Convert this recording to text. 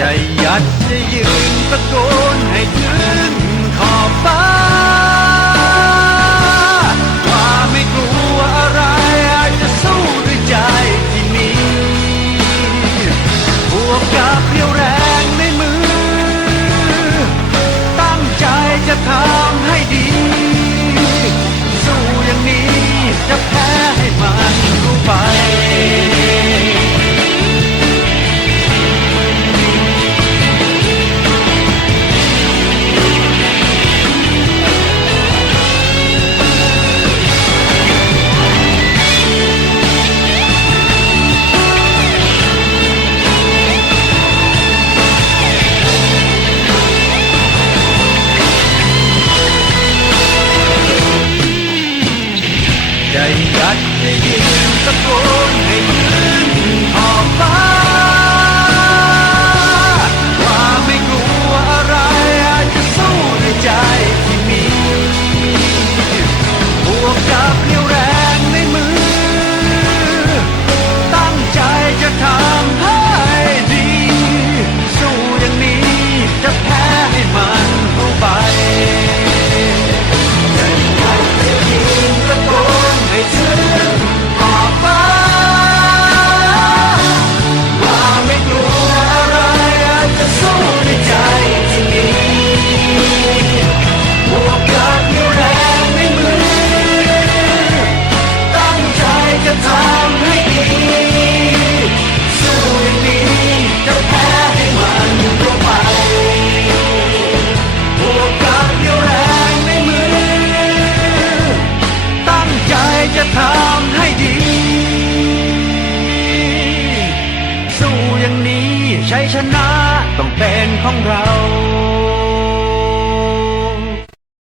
จะยัดจะยืนตะโกนให้ถึงขอบฟ้าว่าไม่กลัวอะไรอาจจะสู้ด้วยใจที่มีบวกกับเรียวแรงในมือ ตั้งใจจะทำ ดจะยืนตะโกนให้ถึงขอบฟ้า ทำให้ดี สู้อย่างนี้ชัยชนะต้องเป็นของเรา